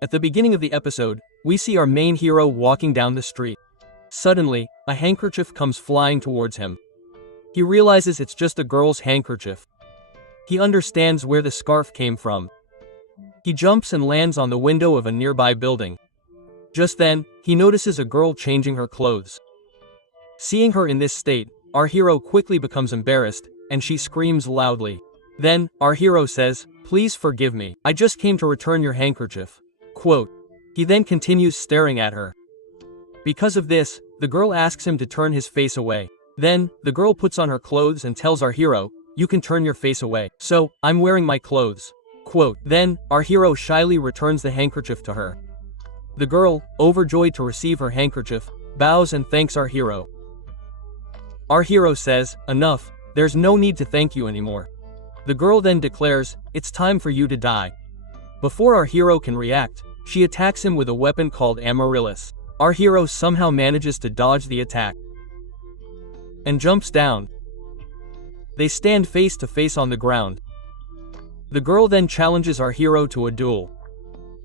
At the beginning of the episode, we see our main hero walking down the street. Suddenly, a handkerchief comes flying towards him. He realizes it's just a girl's handkerchief. He understands where the scarf came from. He jumps and lands on the window of a nearby building. Just then, he notices a girl changing her clothes. Seeing her in this state, our hero quickly becomes embarrassed, and she screams loudly. Then, our hero says, "Please forgive me. I just came to return your handkerchief." Quote. He then continues staring at her. Because of this, the girl asks him to turn his face away. Then, the girl puts on her clothes and tells our hero, "You can turn your face away." "So, I'm wearing my clothes." Quote. Then, our hero shyly returns the handkerchief to her. The girl, overjoyed to receive her handkerchief, bows and thanks our hero. Our hero says, "Enough, there's no need to thank you anymore." The girl then declares, "It's time for you to die." Before our hero can react, she attacks him with a weapon called Amaryllis. Our hero somehow manages to dodge the attack and jumps down. They stand face to face on the ground. The girl then challenges our hero to a duel.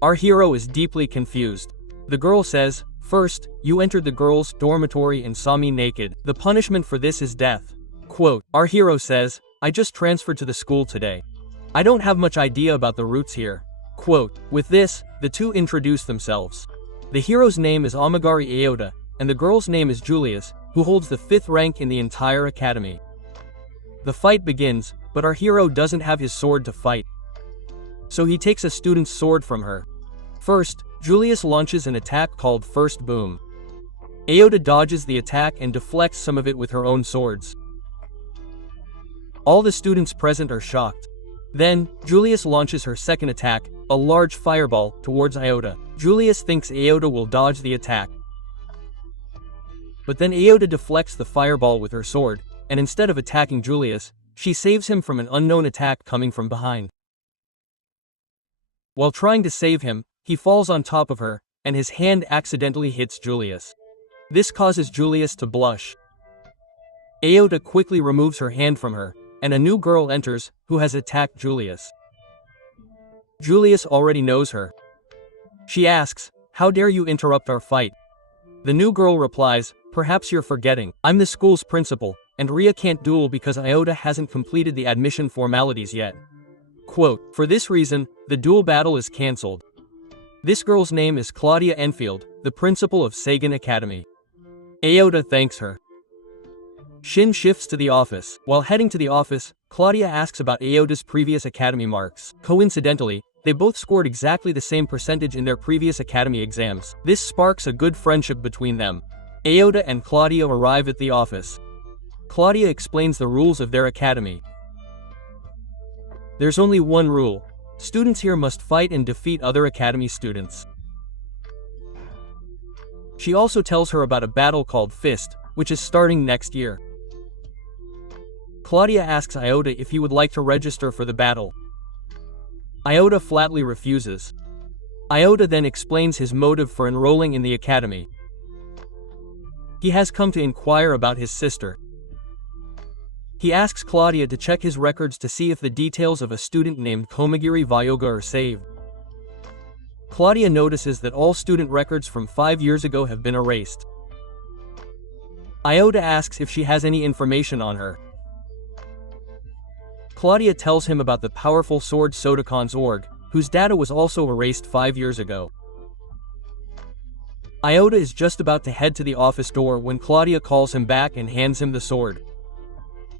Our hero is deeply confused. The girl says, "First, you entered the girls' dormitory and saw me naked. The punishment for this is death." Quote. Our hero says, "I just transferred to the school today. I don't have much idea about the routes here." Quote. With this, the two introduce themselves. The hero's name is Amigari Aota, and the girl's name is Julius, who holds the 5th rank in the entire academy. The fight begins, but our hero doesn't have his sword to fight. So he takes a student's sword from her. First, Julius launches an attack called First Boom. Aota dodges the attack and deflects some of it with her own swords. All the students present are shocked. Then, Julius launches her second attack, a large fireball, towards Aota. Julius thinks Aota will dodge the attack. But then Aota deflects the fireball with her sword, and instead of attacking Julius, she saves him from an unknown attack coming from behind. While trying to save him, he falls on top of her, and his hand accidentally hits Julius. This causes Julius to blush. Aota quickly removes her hand from her, and a new girl enters, who has attacked Julius. Julius already knows her. She asks, "How dare you interrupt our fight?" The new girl replies, "Perhaps you're forgetting. I'm the school's principal, and Ria can't duel because Aota hasn't completed the admission formalities yet." Quote. For this reason, the duel battle is cancelled. This girl's name is Claudia Enfield, the principal of Sagan Academy. Aota thanks her. Shin shifts to the office. While heading to the office, Claudia asks about Aota's previous academy marks. Coincidentally, they both scored exactly the same percentage in their previous academy exams. This sparks a good friendship between them. Aota and Claudia arrive at the office. Claudia explains the rules of their academy. There's only one rule. Students here must fight and defeat other academy students. She also tells her about a battle called Fist, which is starting next year. Claudia asks Aota if he would like to register for the battle. Aota flatly refuses. Aota then explains his motive for enrolling in the academy. He has come to inquire about his sister. He asks Claudia to check his records to see if the details of a student named Komagiri Vyoga are saved. Claudia notices that all student records from 5 years ago have been erased. Aota asks if she has any information on her. Claudia tells him about the powerful sword Sodakon's org, whose data was also erased 5 years ago. Aota is just about to head to the office door when Claudia calls him back and hands him the sword.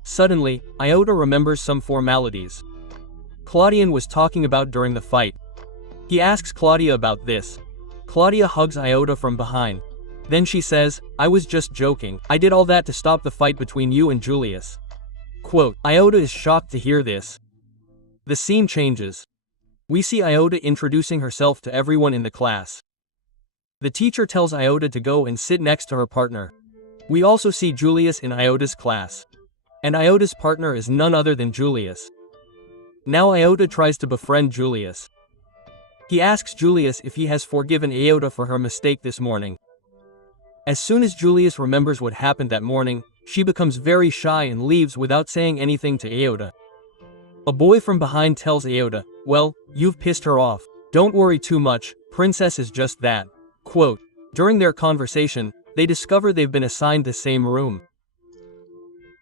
Suddenly, Aota remembers some formalities Claudian was talking about during the fight. He asks Claudia about this. Claudia hugs Aota from behind. Then she says, "I was just joking. I did all that to stop the fight between you and Julius." Quote. Aota is shocked to hear this. The scene changes. We see Aota introducing herself to everyone in the class. The teacher tells Aota to go and sit next to her partner. We also see Julius in Iota's class. And Iota's partner is none other than Julius. Now Aota tries to befriend Julius. He asks Julius if he has forgiven Aota for her mistake this morning. As soon as Julius remembers what happened that morning, she becomes very shy and leaves without saying anything to Aota. A boy from behind tells Aota, "Well, you've pissed her off. Don't worry too much, Princess is just that. Quote, during their conversation, they discover they've been assigned the same room.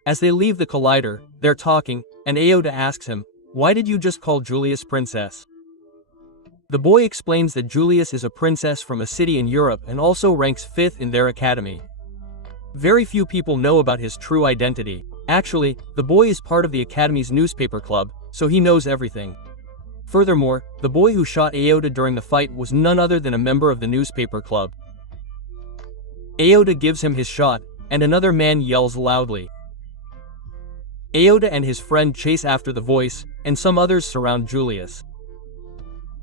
As they leave the collider, they're talking, and Aota asks him, why did you just call Julius Princess? The boy explains that Julius is a princess from a city in Europe and also ranks 5th in their academy. Very few people know about his true identity. Actually, the boy is part of the academy's newspaper club, so he knows everything. Furthermore, the boy who shot Aota during the fight was none other than a member of the newspaper club. Aota gives him his shot, and another man yells loudly. Aota and his friend chase after the voice, and some others surround Julius.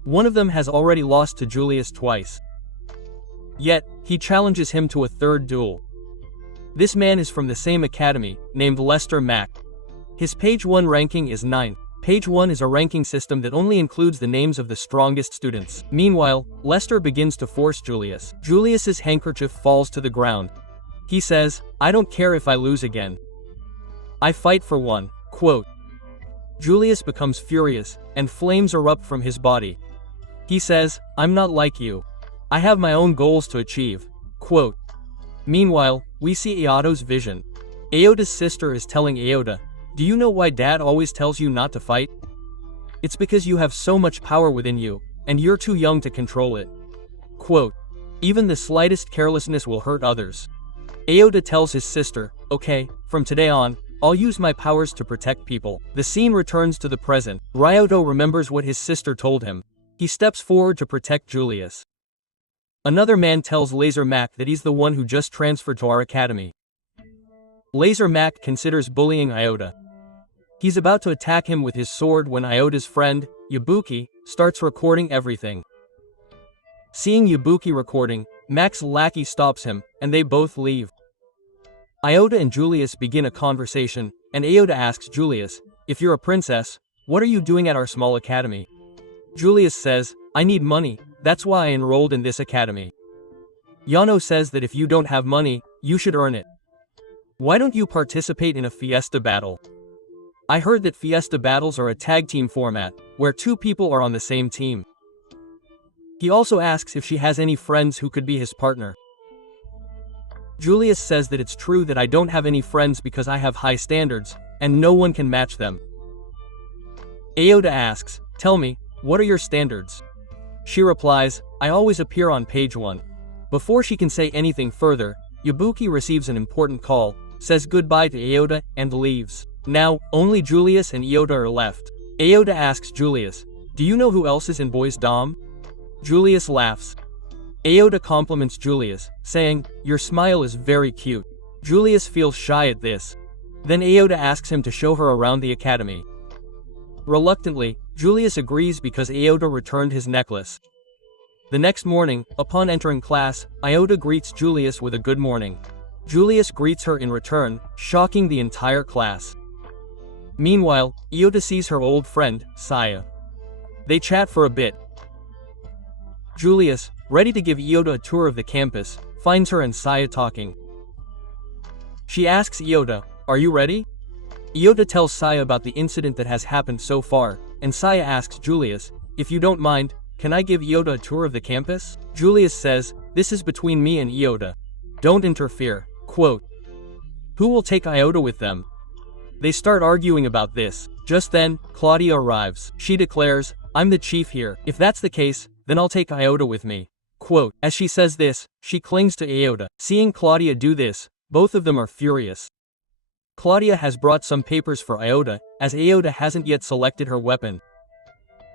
One of them has already lost to Julius twice. Yet, he challenges him to a third duel. This man is from the same academy, named Lester Mack. His Page 1 ranking is 9. Page 1 is a ranking system that only includes the names of the strongest students. Meanwhile, Lester begins to force Julius. Julius's handkerchief falls to the ground. He says, I don't care if I lose again. I fight for one. Quote. Julius becomes furious, and flames erupt from his body. He says, I'm not like you. I have my own goals to achieve. Quote. Meanwhile, we see Aota's vision. Aota's sister is telling Aota, do you know why Dad always tells you not to fight? It's because you have so much power within you, and you're too young to control it. Quote. Even the slightest carelessness will hurt others. Aota tells his sister, okay, from today on, I'll use my powers to protect people. The scene returns to the present. Ryota remembers what his sister told him. He steps forward to protect Julius. Another man tells Laser Mac that he's the one who just transferred to our academy. Laser Mac considers bullying Aota. He's about to attack him with his sword when Aota's friend, Yabuki, starts recording everything. Seeing Yabuki recording, Mac's lackey stops him, and they both leave. Aota and Julius begin a conversation, and Aota asks Julius, if you're a princess, what are you doing at our small academy? Julius says, I need money, that's why I enrolled in this academy. Yano says that if you don't have money, you should earn it. Why don't you participate in a fiesta battle? I heard that fiesta battles are a tag team format, where 2 people are on the same team. He also asks if she has any friends who could be his partner. Julius says that it's true that I don't have any friends because I have high standards, and no one can match them. Aota asks, tell me, what are your standards? She replies, I always appear on page 1. Before she can say anything further, Yabuki receives an important call, says goodbye to Aota, and leaves. Now, only Julius and Aota are left. Aota asks Julius, do you know who else is in Boys Dom? Julius laughs. Aota compliments Julius, saying, your smile is very cute. Julius feels shy at this. Then Aota asks him to show her around the academy. Reluctantly, Julius agrees because Aota returned his necklace. The next morning, upon entering class, Aota greets Julius with a good morning. Julius greets her in return, shocking the entire class. Meanwhile, Aota sees her old friend, Saya. They chat for a bit. Julius, ready to give Aota a tour of the campus, finds her and Saya talking. She asks Aota, are you ready? Aota tells Saya about the incident that has happened so far, and Saya asks Julius, if you don't mind, can I give Aota a tour of the campus? Julius says, this is between me and Aota. Don't interfere. Quote. Who will take Aota with them? They start arguing about this. Just then, Claudia arrives. She declares, I'm the chief here. If that's the case, then I'll take Aota with me. Quote. As she says this, she clings to Aota. Seeing Claudia do this, both of them are furious. Claudia has brought some papers for Aota, as Aota hasn't yet selected her weapon.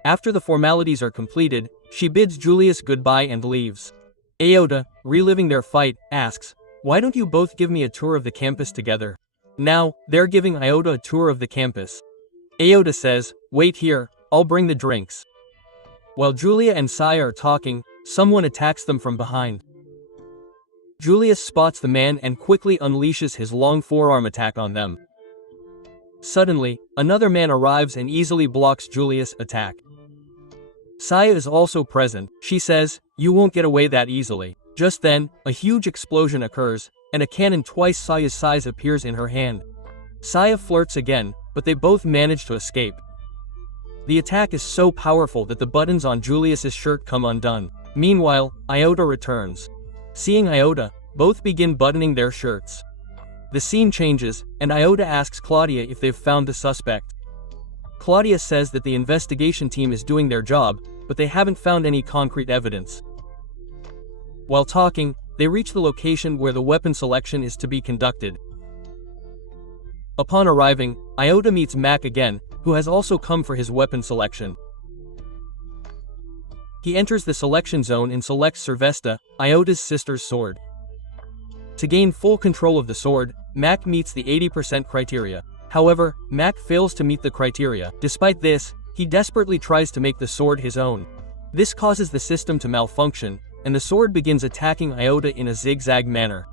After the formalities are completed, she bids Julius goodbye and leaves. Aota, reliving their fight, asks, why don't you both give me a tour of the campus together? Now, they're giving Aota a tour of the campus. Aota says, wait here, I'll bring the drinks. While Julia and Saya are talking, someone attacks them from behind. Julius spots the man and quickly unleashes his long forearm attack on them. Suddenly, another man arrives and easily blocks Julius' attack. Saya is also present. She says, you won't get away that easily. Just then, a huge explosion occurs, and a cannon twice Saya's size appears in her hand. Saya flirts again, but they both manage to escape. The attack is so powerful that the buttons on Julius's shirt come undone. Meanwhile, Iota returns. Seeing Iota, both begin buttoning their shirts. The scene changes, and Iota asks Claudia if they've found the suspect. Claudia says that the investigation team is doing their job, but they haven't found any concrete evidence. While talking, they reach the location where the weapon selection is to be conducted. Upon arriving, Iota meets Mac again, who has also come for his weapon selection. He enters the selection zone and selects Cervesta, Iota's sister's sword. To gain full control of the sword, Mac meets the 80% criteria. However, Mac fails to meet the criteria. Despite this, he desperately tries to make the sword his own. This causes the system to malfunction, and the sword begins attacking Iota in a zigzag manner.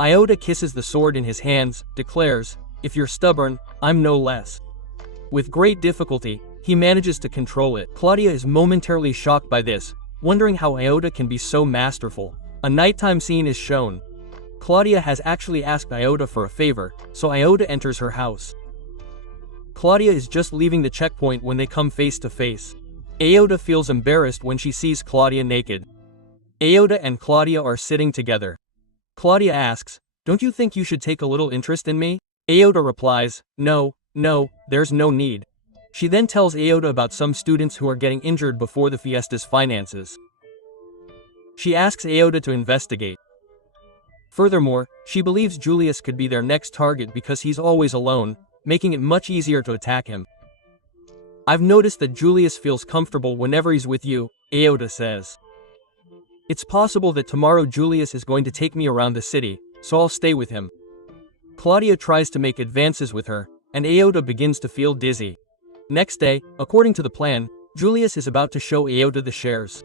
Iota kisses the sword in his hands, declares, "If you're stubborn, I'm no less." With great difficulty, he manages to control it. Claudia is momentarily shocked by this, wondering how Iota can be so masterful. A nighttime scene is shown. Claudia has actually asked Iota for a favor, so Iota enters her house. Claudia is just leaving the checkpoint when they come face to face. Iota feels embarrassed when she sees Claudia naked. Iota and Claudia are sitting together. Claudia asks, "Don't you think you should take a little interest in me?" Iota replies, No, there's no need." She then tells Iota about some students who are getting injured before the fiesta's finances. She asks Iota to investigate. Furthermore, she believes Julius could be their next target because he's always alone, making it much easier to attack him. "I've noticed that Julius feels comfortable whenever he's with you," Iota says. "It's possible that tomorrow Julius is going to take me around the city, so I'll stay with him." Claudia tries to make advances with her, and Iota begins to feel dizzy. Next day, according to the plan, Julius is about to show Iota the shares.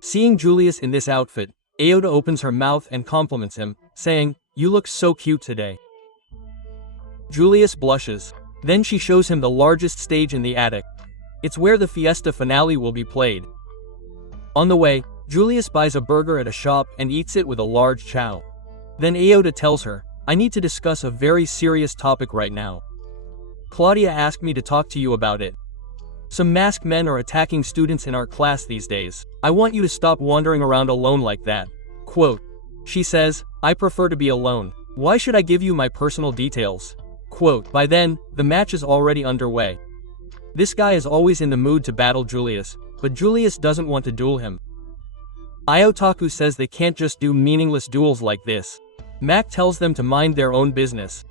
Seeing Julius in this outfit, Iota opens her mouth and compliments him, saying, "You look so cute today." Julius blushes. Then she shows him the largest stage in the attic. It's where the fiesta finale will be played. On the way, Julius buys a burger at a shop and eats it with a large chow. Then Iota tells her, "I need to discuss a very serious topic right now. Claudia asked me to talk to you about it. Some masked men are attacking students in our class these days. I want you to stop wandering around alone like that." Quote. She says, "I prefer to be alone. Why should I give you my personal details?" Quote. By then, the match is already underway. This guy is always in the mood to battle Julius, but Julius doesn't want to duel him. Iotaku says they can't just do meaningless duels like this. Mac tells them to mind their own business.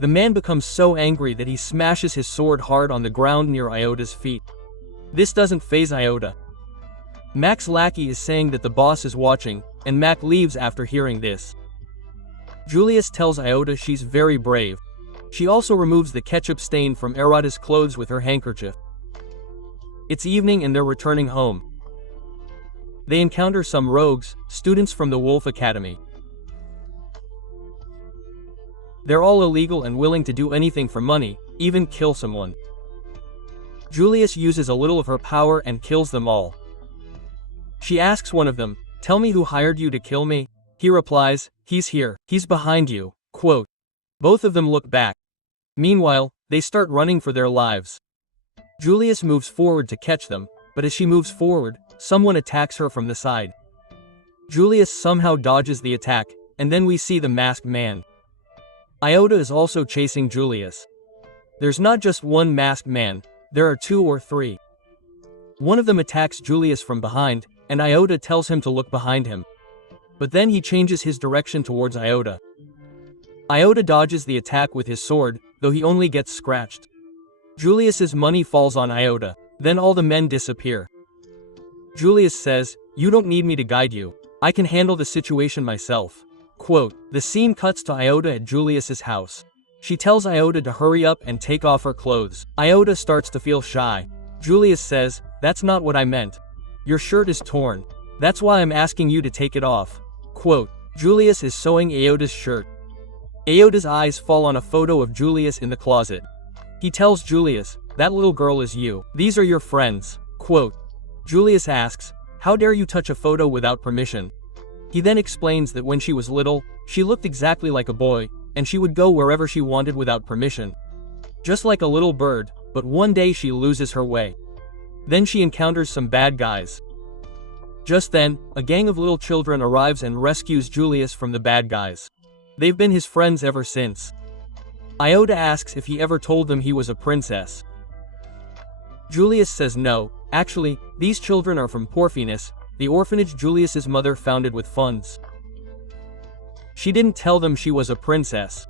The man becomes so angry that he smashes his sword hard on the ground near Iota's feet. This doesn't faze Iota. Mac's lackey is saying that the boss is watching, and Mac leaves after hearing this. Julius tells Iota she's very brave. She also removes the ketchup stain from Erota's clothes with her handkerchief. It's evening and they're returning home. They encounter some rogues, students from the Wolf Academy. They're all illegal and willing to do anything for money, even kill someone. Julius uses a little of her power and kills them all. She asks one of them, "Tell me who hired you to kill me?" He replies, "He's here. He's behind you." Quote. Both of them look back. Meanwhile, they start running for their lives. Julius moves forward to catch them, but as she moves forward, someone attacks her from the side. Julius somehow dodges the attack, and then we see the masked man. Iota is also chasing Julius. There's not just one masked man, there are 2 or 3. One of them attacks Julius from behind, and Iota tells him to look behind him. But then he changes his direction towards Iota. Iota dodges the attack with his sword, though he only gets scratched. Julius's money falls on Iota, then all the men disappear. Julius says, "You don't need me to guide you. I can handle the situation myself." Quote. The scene cuts to Iota at Julius's house. She tells Iota to hurry up and take off her clothes. Iota starts to feel shy. Julius says, "That's not what I meant. Your shirt is torn. That's why I'm asking you to take it off." Quote. Julius is sewing Iota's shirt. Iota's eyes fall on a photo of Julius in the closet. He tells Julius, "That little girl is you. These are your friends." Quote. Julius asks, "How dare you touch a photo without permission?" He then explains that when she was little, she looked exactly like a boy, and she would go wherever she wanted without permission. Just like a little bird, but one day she loses her way. Then she encounters some bad guys. Just then, a gang of little children arrives and rescues Julius from the bad guys. They've been his friends ever since. Iota asks if he ever told them he was a princess. Julius says no, actually, these children are from Porphinus, the orphanage Julius's mother founded with funds. She didn't tell them she was a princess.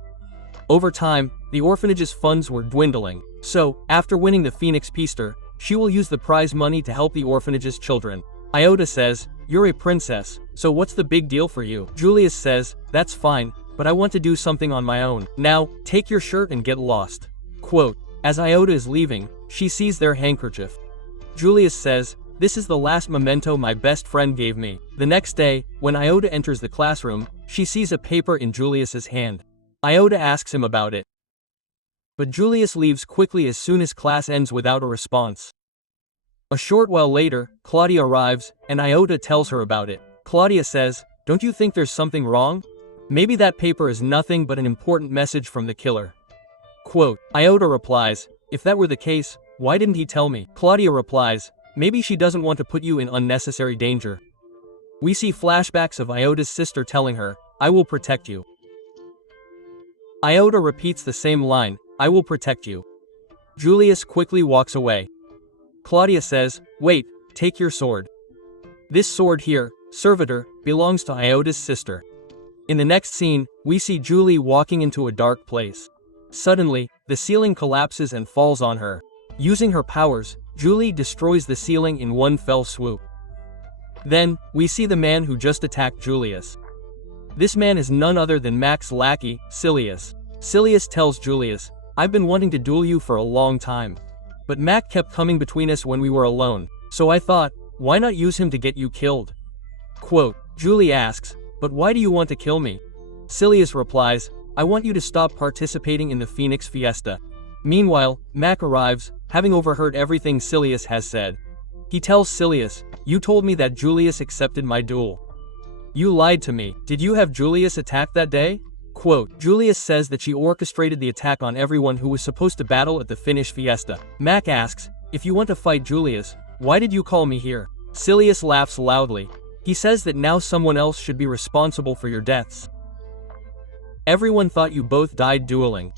Over time, the orphanage's funds were dwindling, so, after winning the Phoenix Peaster, she will use the prize money to help the orphanage's children. Iota says, "You're a princess, so what's the big deal for you?" Julius says, "That's fine, but I want to do something on my own. Now, take your shirt and get lost." Quote, as Iota is leaving, she sees their handkerchief. Julius says, "This is the last memento my best friend gave me." The next day, when Iota enters the classroom, she sees a paper in Julius's hand. Iota asks him about it. But Julius leaves quickly as soon as class ends without a response. A short while later, Claudia arrives, and Iota tells her about it. Claudia says, "Don't you think there's something wrong? Maybe that paper is nothing but an important message from the killer." Quote, Iota replies, "If that were the case, why didn't he tell me?" Claudia replies, "Maybe she doesn't want to put you in unnecessary danger." We see flashbacks of Iota's sister telling her, "I will protect you." Iota repeats the same line, "I will protect you." Julius quickly walks away. Claudia says, "Wait, take your sword. This sword here, Servitor, belongs to Iota's sister." In the next scene, we see Julie walking into a dark place. Suddenly, the ceiling collapses and falls on her. Using her powers, Julie destroys the ceiling in one fell swoop. Then, we see the man who just attacked Julius. This man is none other than Mac's lackey, Silius. Silius tells Julius, "I've been wanting to duel you for a long time. But Mac kept coming between us when we were alone, so I thought, why not use him to get you killed?" Quote, Julie asks, "But why do you want to kill me?" Silius replies, "I want you to stop participating in the Phoenix Fiesta." Meanwhile, Mac arrives, having overheard everything Silius has said. He tells Silius, "You told me that Julius accepted my duel. You lied to me. Did you have Julius attack that day?" Quote, Julius says that she orchestrated the attack on everyone who was supposed to battle at the Finnish Fiesta. Mac asks, "If you want to fight Julius, why did you call me here?" Silius laughs loudly. He says that now someone else should be responsible for your deaths. Everyone thought you both died dueling.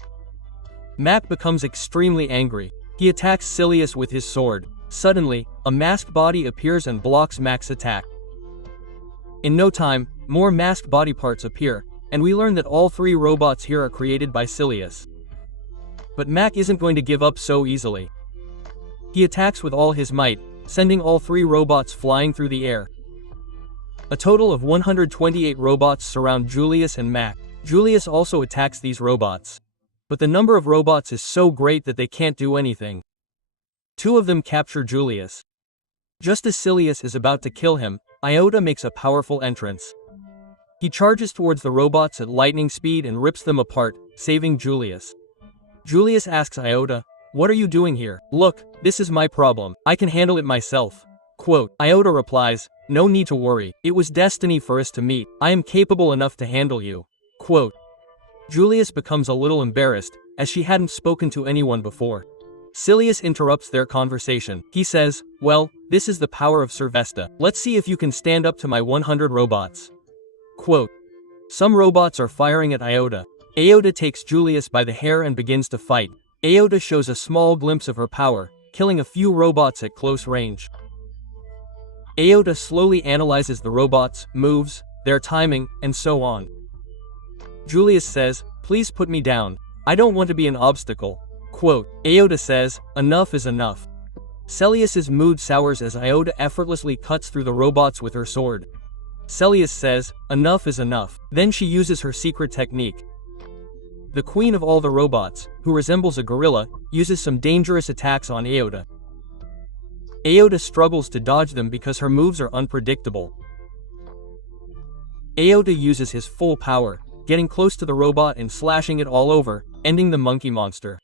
Mac becomes extremely angry. He attacks Silius with his sword. Suddenly, a masked body appears and blocks Mac's attack. In no time, more masked body parts appear, and we learn that all three robots here are created by Silius. But Mac isn't going to give up so easily. He attacks with all his might, sending all three robots flying through the air. A total of 128 robots surround Julius and Mac. Julius also attacks these robots. But the number of robots is so great that they can't do anything. Two of them capture Julius. Just as Silius is about to kill him, Iota makes a powerful entrance. He charges towards the robots at lightning speed and rips them apart, saving Julius. Julius asks Iota, "What are you doing here?" "Look, this is my problem. I can handle it myself." Quote, Iota replies, "No need to worry. It was destiny for us to meet. I am capable enough to handle you." Quote. Julius becomes a little embarrassed, as she hadn't spoken to anyone before. Silius interrupts their conversation. He says, "Well, this is the power of Servesta. Let's see if you can stand up to my 100 robots." Quote. Some robots are firing at Iota. Iota takes Julius by the hair and begins to fight. Iota shows a small glimpse of her power, killing a few robots at close range. Iota slowly analyzes the robots' moves, their timing, and so on. Julius says, "Please put me down. I don't want to be an obstacle." Quote, Iota says, "Enough is enough." Silius's mood sours as Iota effortlessly cuts through the robots with her sword. Silius says, "Enough is enough." Then she uses her secret technique. The queen of all the robots, who resembles a gorilla, uses some dangerous attacks on Iota. Iota struggles to dodge them because her moves are unpredictable. Iota uses his full power, getting close to the robot and slashing it all over, ending the monkey monster.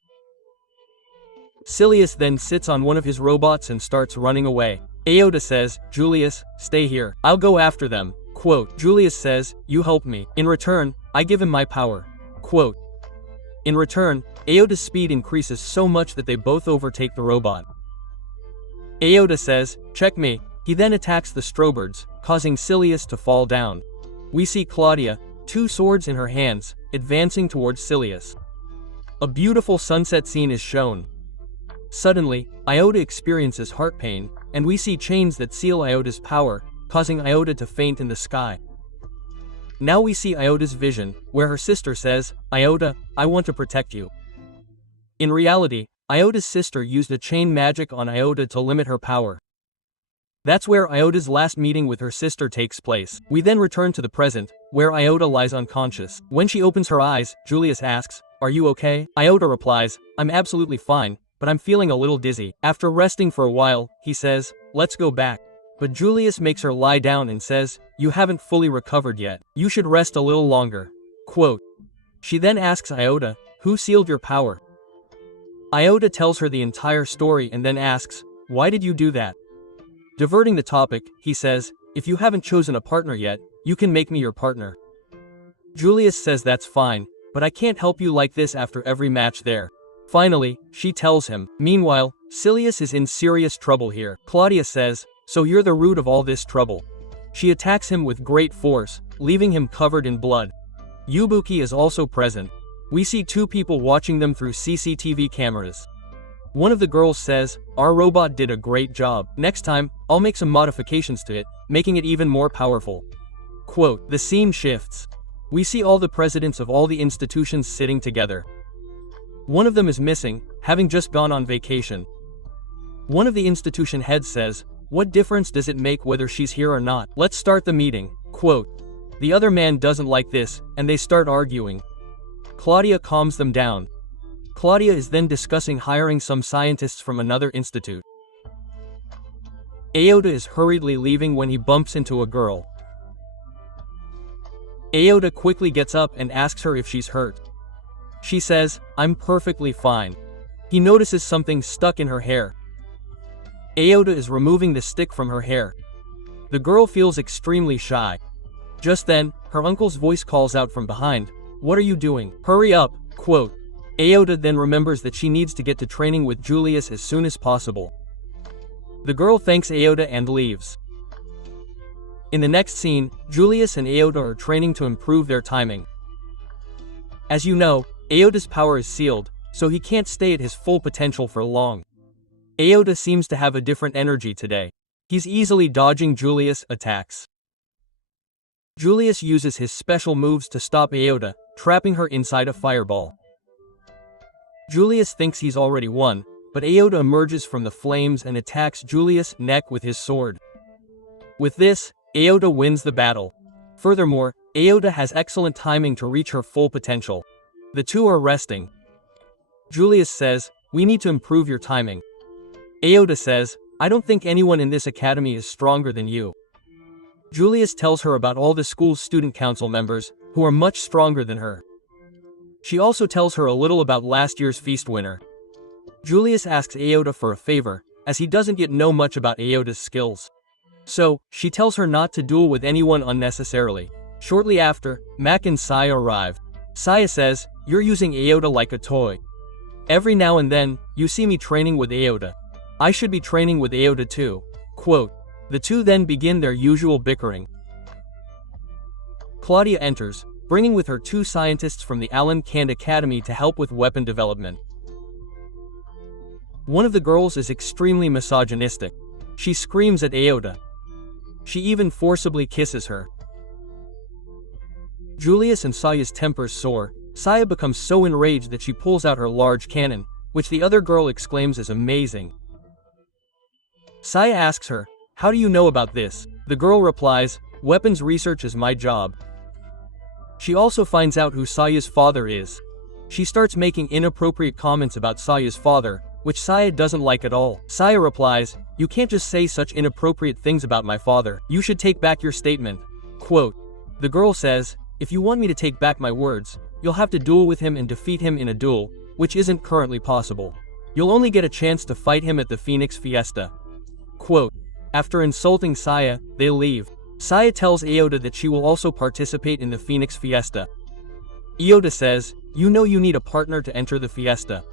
Silius then sits on one of his robots and starts running away. Iota says, "Julius, stay here. I'll go after them." Quote, Julius says, "You help me. In return, I give him my power." Quote. In return, Iota's speed increases so much that they both overtake the robot. Iota says, "Check me, He then attacks the Strawbirds, causing Silius to fall down. We see Claudia, two swords in her hands, advancing towards Silius. A beautiful sunset scene is shown. Suddenly, Iota experiences heart pain, and we see chains that seal Iota's power, causing Iota to faint in the sky. Now we see Iota's vision, where her sister says, "Iota, I want to protect you." In reality, Iota's sister used a chain magic on Iota to limit her power. That's where Iota's last meeting with her sister takes place. We then return to the present, where Iota lies unconscious. When she opens her eyes, Julius asks, "Are you okay?" Iota replies, "I'm absolutely fine, but I'm feeling a little dizzy." After resting for a while, he says, "Let's go back." But Julius makes her lie down and says, "You haven't fully recovered yet. You should rest a little longer." Quote. She then asks Iota, "Who sealed your power?" Iota tells her the entire story and then asks, "Why did you do that?" Diverting the topic, he says, "If you haven't chosen a partner yet, you can make me your partner." Julius says that's fine, but I can't help you like this after every match there. Finally, she tells him. Meanwhile, Silius is in serious trouble here. Claudia says, "So you're the root of all this trouble." She attacks him with great force, leaving him covered in blood. Yubuki is also present. We see two people watching them through CCTV cameras. One of the girls says, "Our robot did a great job. Next time, I'll make some modifications to it, making it even more powerful." Quote. The scene shifts. We see all the presidents of all the institutions sitting together. One of them is missing, having just gone on vacation. One of the institution heads says, "What difference does it make whether she's here or not? Let's start the meeting." Quote. The other man doesn't like this, and they start arguing. Claudia calms them down. Claudia is then discussing hiring some scientists from another institute. Iota is hurriedly leaving when he bumps into a girl. Iota quickly gets up and asks her if she's hurt. She says, "I'm perfectly fine." He notices something stuck in her hair. Iota is removing the stick from her hair. The girl feels extremely shy. Just then, her uncle's voice calls out from behind, "What are you doing? Hurry up." Quote. Iota then remembers that she needs to get to training with Julius as soon as possible. The girl thanks Iota and leaves. In the next scene, Julius and Iota are training to improve their timing. As you know, Iota's power is sealed, so he can't stay at his full potential for long. Iota seems to have a different energy today. He's easily dodging Julius' attacks. Julius uses his special moves to stop Iota, trapping her inside a fireball. Julius thinks he's already won, but Iota emerges from the flames and attacks Julius' neck with his sword. With this, Iota wins the battle. Furthermore, Iota has excellent timing to reach her full potential. The two are resting. Julius says, "We need to improve your timing." Iota says, "I don't think anyone in this academy is stronger than you." Julius tells her about all the school's student council members, who are much stronger than her. She also tells her a little about last year's feast winner. Julius asks Iota for a favor, as he doesn't yet know much about Iota's skills. So, she tells her not to duel with anyone unnecessarily. Shortly after, Mac and Saya arrive. Saya says, "You're using Iota like a toy. Every now and then, you see me training with Iota. I should be training with Iota too." Quote. The two then begin their usual bickering. Claudia enters, bringing with her two scientists from the Alan Kand Academy to help with weapon development. One of the girls is extremely misogynistic. She screams at Iota. She even forcibly kisses her. Julius and Saya's tempers soar. Saya becomes so enraged that she pulls out her large cannon, which the other girl exclaims is amazing. Saya asks her, "How do you know about this?" The girl replies, "Weapons research is my job." She also finds out who Saya's father is. She starts making inappropriate comments about Saya's father, which Saya doesn't like at all. Saya replies, "You can't just say such inappropriate things about my father. You should take back your statement." Quote. The girl says, "If you want me to take back my words, you'll have to duel with him and defeat him in a duel, which isn't currently possible. You'll only get a chance to fight him at the Phoenix Fiesta." Quote. After insulting Saya, they leave. Saya tells Iota that she will also participate in the Phoenix Fiesta. Iota says, "You know you need a partner to enter the fiesta."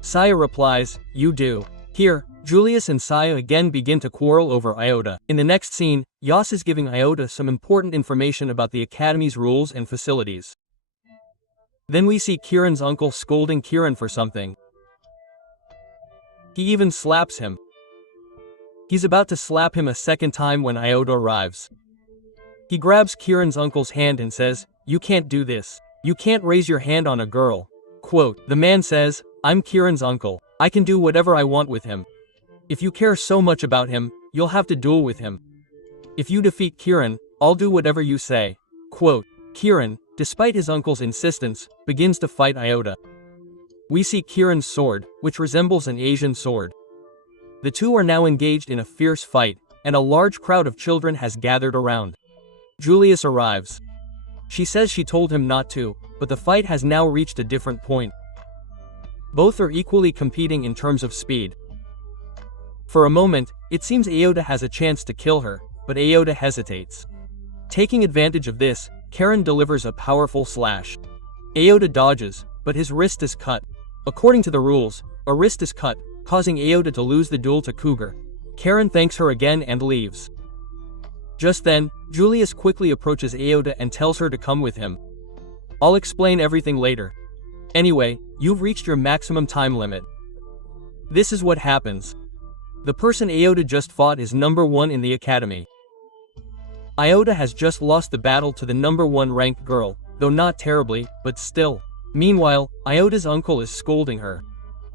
Saya replies, "You do. Here, Julius and Saya again begin to quarrel over Iota. In the next scene, Yas is giving Iota some important information about the academy's rules and facilities. Then we see Kieran's uncle scolding Kieran for something. He even slaps him. He's about to slap him a second time when Iota arrives. He grabs Kieran's uncle's hand and says, "You can't do this. You can't raise your hand on a girl." Quote, the man says, "I'm Kieran's uncle. I can do whatever I want with him. If you care so much about him, you'll have to duel with him. If you defeat Kieran, I'll do whatever you say." Quote, Kieran, despite his uncle's insistence, begins to fight Iota. We see Kieran's sword, which resembles an Asian sword. The two are now engaged in a fierce fight, and a large crowd of children has gathered around. Julius arrives. She says she told him not to, but the fight has now reached a different point. Both are equally competing in terms of speed. For a moment, it seems Iota has a chance to kill her, but Iota hesitates. Taking advantage of this, Kieran delivers a powerful slash. Iota dodges, but his wrist is cut. According to the rules, a wrist is cut, causing Iota to lose the duel to Cougar. Kieran thanks her again and leaves. Just then, Julius quickly approaches Iota and tells her to come with him. "I'll explain everything later. Anyway, you've reached your maximum time limit." This is what happens. The person Iota just fought is number 1 in the academy. Iota has just lost the battle to the number 1 ranked girl, though not terribly, but still. Meanwhile, Iota's uncle is scolding her.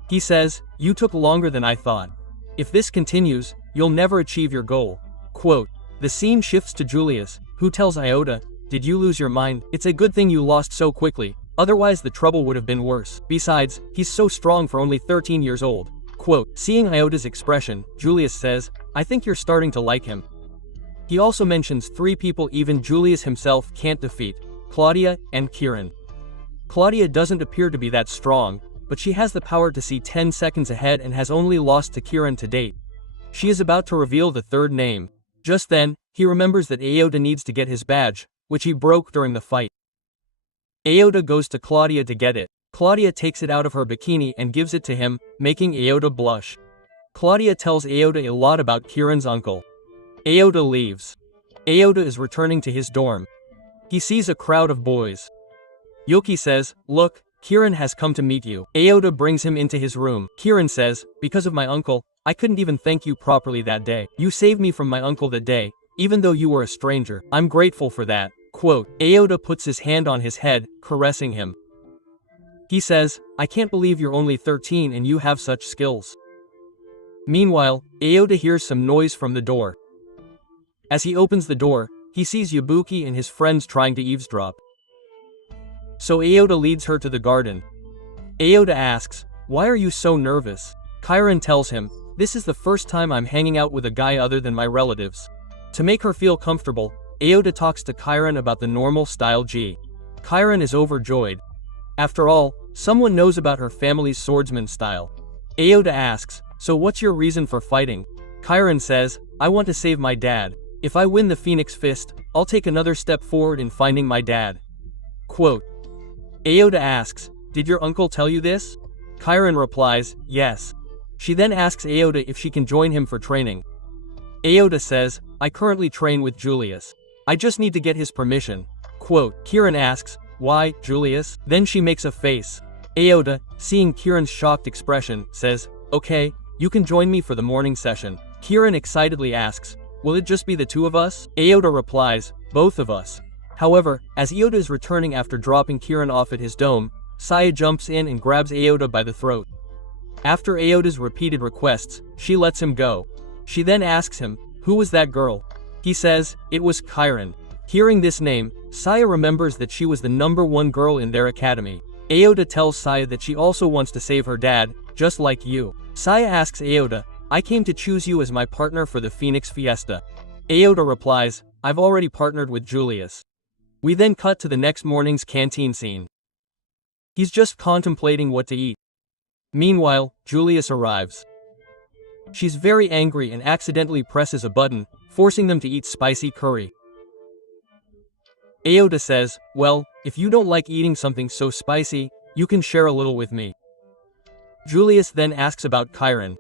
He says, "You took longer than I thought. If this continues, you'll never achieve your goal." Quote, the scene shifts to Julius, who tells Iota, "Did you lose your mind? It's a good thing you lost so quickly, otherwise the trouble would have been worse. Besides, he's so strong for only 13 years old." Quote, seeing Iota's expression, Julius says, "I think you're starting to like him." He also mentions 3 people even Julius himself can't defeat: Claudia and Kieran. Claudia doesn't appear to be that strong, but she has the power to see 10 seconds ahead and has only lost to Kieran to date. She is about to reveal the third name. Just then, he remembers that Iota needs to get his badge, which he broke during the fight. Iota goes to Claudia to get it. Claudia takes it out of her bikini and gives it to him, making Iota blush. Claudia tells Iota a lot about Kieran's uncle. Iota leaves. Iota is returning to his dorm. He sees a crowd of boys. Yoki says, "Look, Kieran has come to meet you." Iota brings him into his room. Kieran says, "Because of my uncle, I couldn't even thank you properly that day. You saved me from my uncle that day, even though you were a stranger. I'm grateful for that." Quote, Iota puts his hand on his head, caressing him. He says, "I can't believe you're only 13 and you have such skills." Meanwhile, Iota hears some noise from the door. As he opens the door, he sees Yabuki and his friends trying to eavesdrop. So Iota leads her to the garden. Iota asks, "Why are you so nervous?" Kieran tells him, "This is the first time I'm hanging out with a guy other than my relatives." To make her feel comfortable, Iota talks to Kieran about the normal style G. Kieran is overjoyed. After all, someone knows about her family's swordsman style. Iota asks, "So what's your reason for fighting?" Kieran says, "I want to save my dad. If I win the Phoenix Fist, I'll take another step forward in finding my dad." Quote, Iota asks, "Did your uncle tell you this?" Kieran replies, "Yes." She then asks Iota if she can join him for training. Iota says, "I currently train with Julius. I just need to get his permission." Quote, Kieran asks, "Why, Julius?" Then she makes a face. Iota, seeing Kieran's shocked expression, says, "Okay, you can join me for the morning session." Kieran excitedly asks, "Will it just be the 2 of us?" Iota replies, "Both of us." However, as Iota is returning after dropping Kieran off at his dome, Saya jumps in and grabs Iota by the throat. After Iota's repeated requests, she lets him go. She then asks him, "Who was that girl?" He says, "It was Kieran." Hearing this name, Saya remembers that she was the number 1 girl in their academy. Iota tells Saya that she also wants to save her dad, just like you. Saya asks Iota, "I came to choose you as my partner for the Phoenix Fiesta." Iota replies, "I've already partnered with Julius." We then cut to the next morning's canteen scene. He's just contemplating what to eat. Meanwhile, Julius arrives. She's very angry and accidentally presses a button, forcing them to eat spicy curry. Iota says, "Well, if you don't like eating something so spicy, you can share a little with me." Julius then asks about Kieran.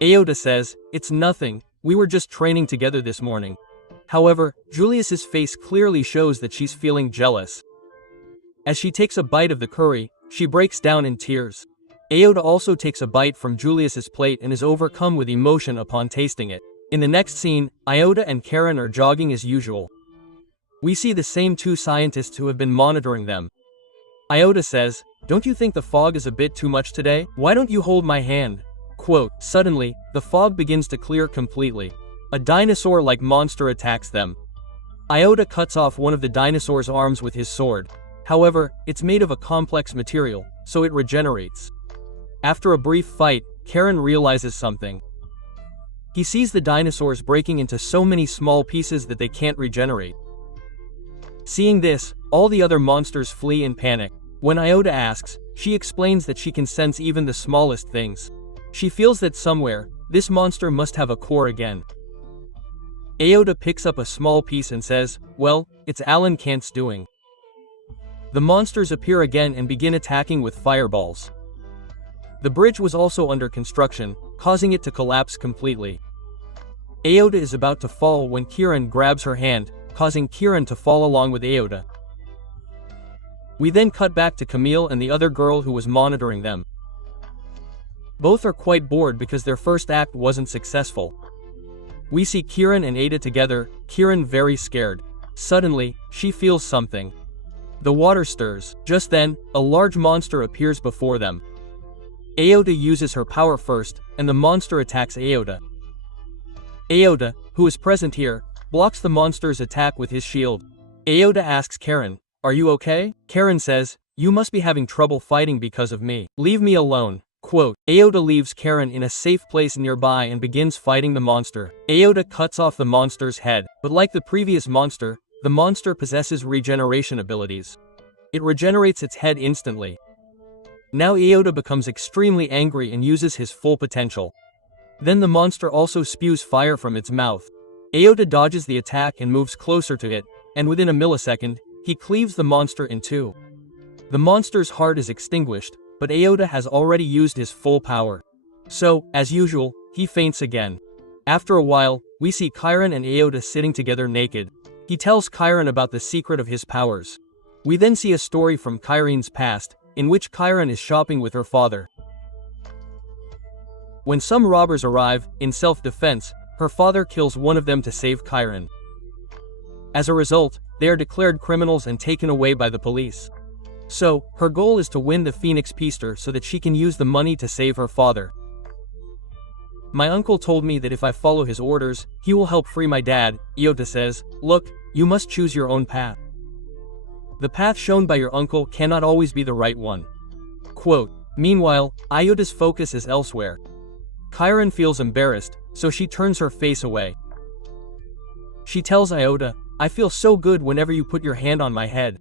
Aota says, "It's nothing, we were just training together this morning." However, Julius's face clearly shows that she's feeling jealous. As she takes a bite of the curry, she breaks down in tears. Aota also takes a bite from Julius's plate and is overcome with emotion upon tasting it. In the next scene, Iota and Karen are jogging as usual. We see the same two scientists who have been monitoring them. Iota says, "Don't you think the fog is a bit too much today? Why don't you hold my hand?" Quote, suddenly, the fog begins to clear completely. A dinosaur-like monster attacks them. Iota cuts off one of the dinosaur's arms with his sword. However, it's made of a complex material, so it regenerates. After a brief fight, Karen realizes something. He sees the dinosaurs breaking into so many small pieces that they can't regenerate. Seeing this, all the other monsters flee in panic. When Iota asks, she explains that she can sense even the smallest things. She feels that somewhere, this monster must have a core again. Aota picks up a small piece and says, "Well, it's Alan Kant's doing." The monsters appear again and begin attacking with fireballs. The bridge was also under construction, causing it to collapse completely. Aota is about to fall when Kieran grabs her hand, causing Kieran to fall along with Aota. We then cut back to Camille and the other girl who was monitoring them. Both are quite bored because their first act wasn't successful. We see Kieran and Ada together, Kieran very scared. Suddenly, she feels something. The water stirs. Just then, a large monster appears before them. Aota uses her power first, and the monster attacks Aota. Aota, who is present here, blocks the monster's attack with his shield. Aota asks Karen, "Are you okay?" Karen says, "You must be having trouble fighting because of me. Leave me alone." Quote, Aota leaves Karen in a safe place nearby and begins fighting the monster. Aota cuts off the monster's head, but like the previous monster, the monster possesses regeneration abilities. It regenerates its head instantly. Now Aota becomes extremely angry and uses his full potential. Then the monster also spews fire from its mouth. Aota dodges the attack and moves closer to it, and within a millisecond, he cleaves the monster in two. The monster's heart is extinguished, but Aota has already used his full power. So, as usual, he faints again. After a while, we see Chiron and Aota sitting together naked. He tells Chiron about the secret of his powers. We then see a story from Chiron's past, in which Chiron is shopping with her father. When some robbers arrive, in self-defense, her father kills one of them to save Chiron. As a result, they are declared criminals and taken away by the police. So, her goal is to win the Phoenix Pister so that she can use the money to save her father. "My uncle told me that if I follow his orders, he will help free my dad," Aota says. "Look, you must choose your own path. The path shown by your uncle cannot always be the right one." Quote, meanwhile, Aota's focus is elsewhere. Chiron feels embarrassed, so she turns her face away. She tells Aota, "I feel so good whenever you put your hand on my head.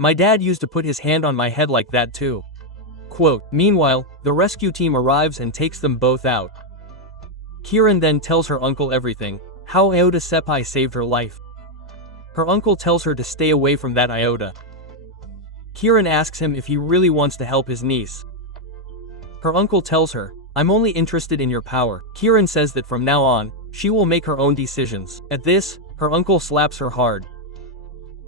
My dad used to put his hand on my head like that too." Quote, meanwhile, the rescue team arrives and takes them both out. Kieran then tells her uncle everything, how Aota Senpai saved her life. Her uncle tells her to stay away from that Aota. Kieran asks him if he really wants to help his niece. Her uncle tells her, "I'm only interested in your power." Kieran says that from now on, she will make her own decisions. At this, her uncle slaps her hard.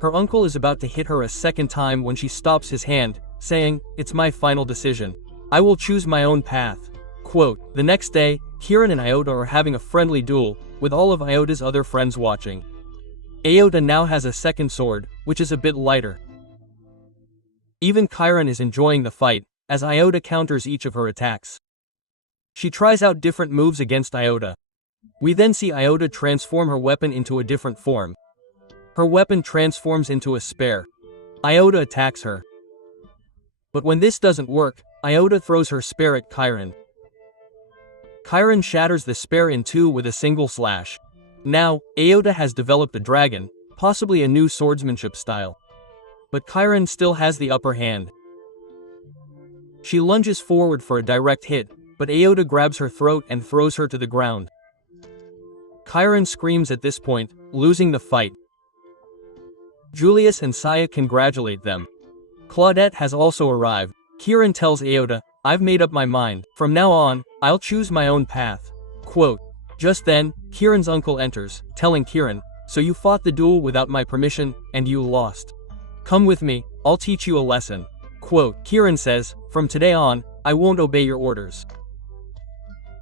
Her uncle is about to hit her a second time when she stops his hand, saying, "It's my final decision. I will choose my own path." Quote, the next day, Kieran and Aota are having a friendly duel, with all of Aota's other friends watching. Aota now has a second sword, which is a bit lighter. Even Chiron is enjoying the fight, as Aota counters each of her attacks. She tries out different moves against Aota. We then see Aota transform her weapon into a different form. Her weapon transforms into a spear. Aota attacks her. But when this doesn't work, Aota throws her spear at Chiron. Chiron shatters the spear in two with a single slash. Now, Aota has developed a dragon, possibly a new swordsmanship style. But Chiron still has the upper hand. She lunges forward for a direct hit, but Aota grabs her throat and throws her to the ground. Chiron screams at this point, losing the fight. Julius and Saya congratulate them. Claudette has also arrived. Kieran tells Aota, "I've made up my mind. From now on, I'll choose my own path." Quote, just then, Kieran's uncle enters, telling Kieran, so you fought the duel without my permission, and you lost. Come with me, I'll teach you a lesson. Quote, Kieran says, from today on, I won't obey your orders.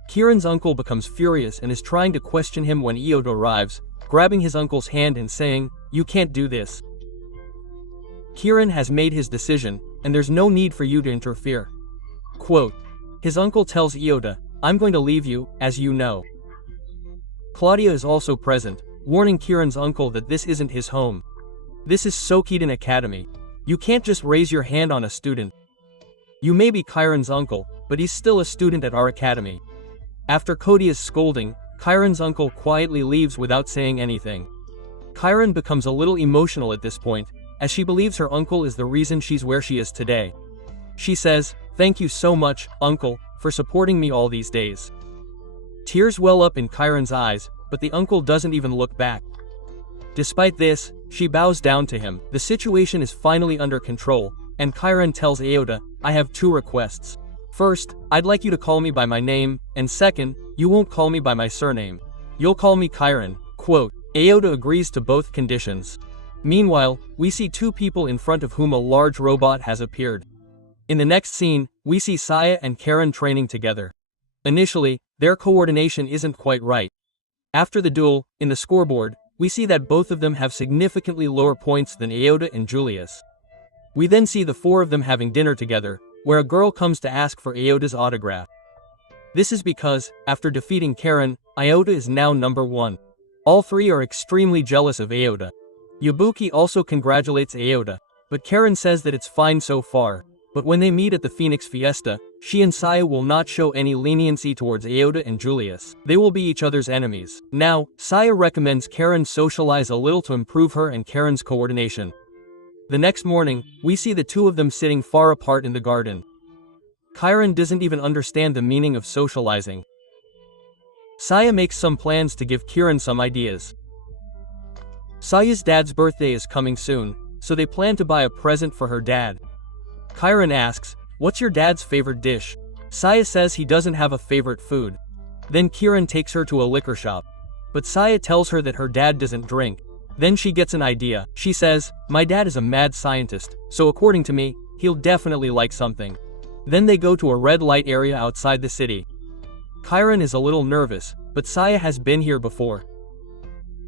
Kieran's uncle becomes furious and is trying to question him when Iota arrives, grabbing his uncle's hand and saying, you can't do this. Kieran has made his decision, and there's no need for you to interfere. Quote, his uncle tells Iota, I'm going to leave you, as you know. Claudia is also present, warning Kieran's uncle that this isn't his home. This is Sokiden Academy. You can't just raise your hand on a student. You may be Kieran's uncle, but he's still a student at our academy. After Claudia's scolding, Kieran's uncle quietly leaves without saying anything. Kieran becomes a little emotional at this point, as she believes her uncle is the reason she's where she is today. She says, thank you so much, uncle, for supporting me all these days. Tears well up in Kieran's eyes, but the uncle doesn't even look back. Despite this, she bows down to him. The situation is finally under control, and Kieran tells Iota, I have two requests. First, I'd like you to call me by my name, and second, you won't call me by my surname. You'll call me Kieran. Quote, Iota agrees to both conditions. Meanwhile, we see two people in front of whom a large robot has appeared. In the next scene, we see Saya and Karen training together. Initially, their coordination isn't quite right. After the duel, in the scoreboard, we see that both of them have significantly lower points than Iota and Julius. We then see the four of them having dinner together, where a girl comes to ask for Iota's autograph. This is because, after defeating Karen, Iota is now number 1. All three are extremely jealous of Iota. Yabuki also congratulates Iota, but Karen says that it's fine so far. But when they meet at the Phoenix Fiesta, she and Saya will not show any leniency towards Iota and Julius. They will be each other's enemies. Now, Saya recommends Karen socialize a little to improve her and Karen's coordination. The next morning, we see the two of them sitting far apart in the garden. Kieran doesn't even understand the meaning of socializing. Saya makes some plans to give Kieran some ideas. Saya's dad's birthday is coming soon, so they plan to buy a present for her dad. Kieran asks, what's your dad's favorite dish? Saya says he doesn't have a favorite food. Then Kieran takes her to a liquor shop. But Saya tells her that her dad doesn't drink. Then she gets an idea. She says, my dad is a mad scientist, so according to me, he'll definitely like something. Then they go to a red light area outside the city. Kieran is a little nervous, but Saya has been here before.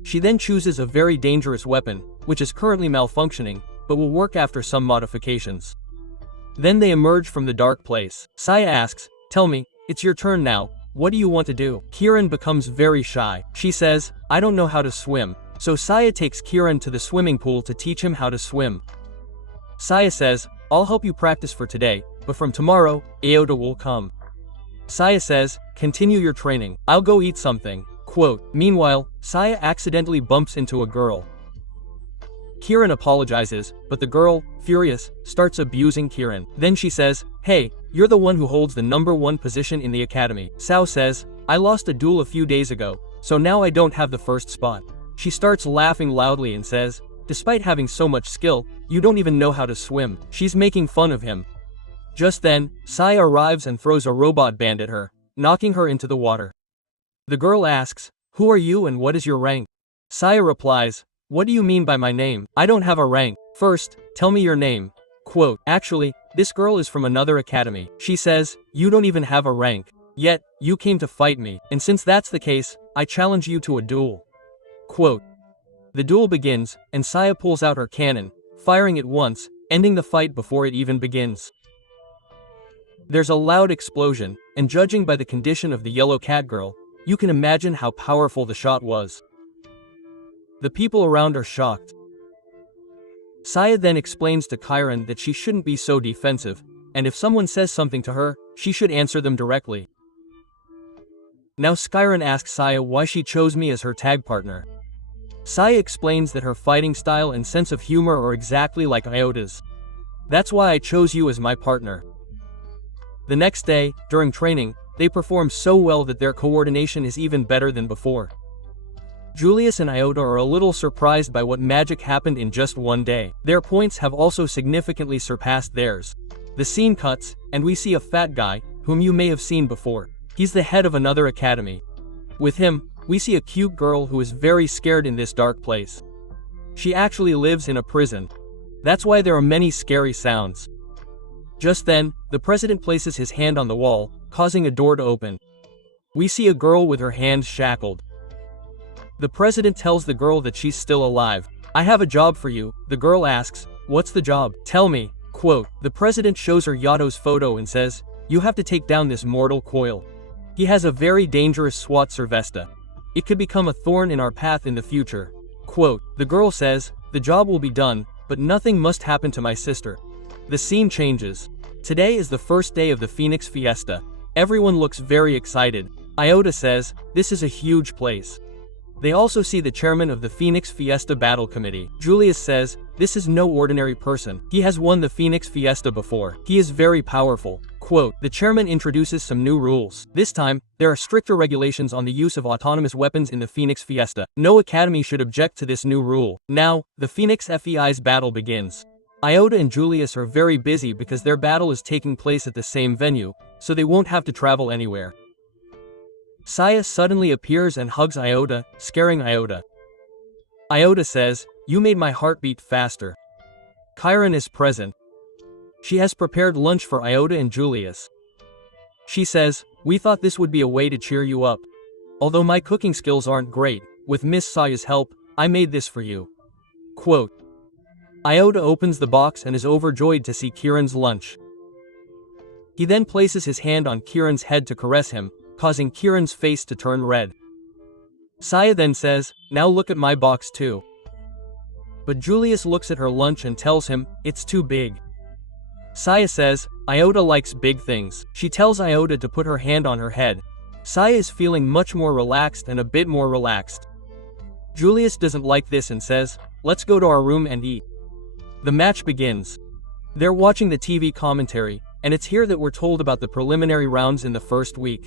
She then chooses a very dangerous weapon, which is currently malfunctioning, but will work after some modifications. Then they emerge from the dark place. Saya asks, tell me, it's your turn now, what do you want to do? Kieran becomes very shy. She says, I don't know how to swim, so Saya takes Kieran to the swimming pool to teach him how to swim. Saya says, I'll help you practice for today, but from tomorrow, Iota will come. Saya says, continue your training, I'll go eat something. Quote, meanwhile, Saya accidentally bumps into a girl. Kieran apologizes, but the girl, furious, starts abusing Kieran. Then she says, hey, you're the one who holds the number 1 position in the academy. Sao says, I lost a duel a few days ago, so now I don't have the first spot. She starts laughing loudly and says, despite having so much skill, you don't even know how to swim. She's making fun of him. Just then, Saya arrives and throws a robot band at her, knocking her into the water. The girl asks, who are you and what is your rank? Saya replies, what do you mean by my name? I don't have a rank. First, tell me your name. Quote, actually, this girl is from another academy. She says, you don't even have a rank. Yet, you came to fight me, and since that's the case, I challenge you to a duel. Quote, the duel begins, and Saya pulls out her cannon, firing it once, ending the fight before it even begins. There's a loud explosion, and judging by the condition of the yellow cat girl, you can imagine how powerful the shot was. The people around are shocked. Saya then explains to Kieran that she shouldn't be so defensive, and if someone says something to her, she should answer them directly. Now Kieran asks Saya why she chose me as her tag partner. Saya explains that her fighting style and sense of humor are exactly like Iota's. That's why I chose you as my partner. The next day, during training, they perform so well that their coordination is even better than before. Julius and Iota are a little surprised by what magic happened in just one day. Their points have also significantly surpassed theirs. The scene cuts, and we see a fat guy, whom you may have seen before. He's the head of another academy. With him, we see a cute girl who is very scared in this dark place. She actually lives in a prison. That's why there are many scary sounds. Just then, the president places his hand on the wall, causing a door to open. We see a girl with her hands shackled. The president tells the girl that she's still alive. "I have a job for you," the girl asks. "What's the job? Tell me." Quote, the president shows her Yato's photo and says, "You have to take down this mortal coil. He has a very dangerous SWAT Cervesta. It could become a thorn in our path in the future." Quote, the girl says, "The job will be done, but nothing must happen to my sister." The scene changes. Today is the first day of the Phoenix Fiesta. Everyone looks very excited. Iota says, "This is a huge place." They also see the chairman of the Phoenix Fiesta Battle Committee. Julius says, "This is no ordinary person. He has won the Phoenix Fiesta before. He is very powerful." Quote, the chairman introduces some new rules. This time, there are stricter regulations on the use of autonomous weapons in the Phoenix Fiesta. No academy should object to this new rule. Now, the Phoenix FEI's battle begins. Iota and Julius are very busy because their battle is taking place at the same venue, so they won't have to travel anywhere. Saya suddenly appears and hugs Iota, scaring Iota. Iota says, "You made my heart beat faster." Chiron is present. She has prepared lunch for Iota and Julius. She says, "We thought this would be a way to cheer you up. Although my cooking skills aren't great, with Miss Saya's help, I made this for you." Quote, Iota opens the box and is overjoyed to see Kieran's lunch. He then places his hand on Kieran's head to caress him, causing Kieran's face to turn red. Saya then says, "Now look at my box too." But Julius looks at her lunch and tells him, "It's too big." Saya says, "Iota likes big things." She tells Iota to put her hand on her head. Saya is feeling much more relaxed and a bit more relaxed. Julius doesn't like this and says, "Let's go to our room and eat." The match begins. They're watching the TV commentary, and it's here that we're told about the preliminary rounds in the first week.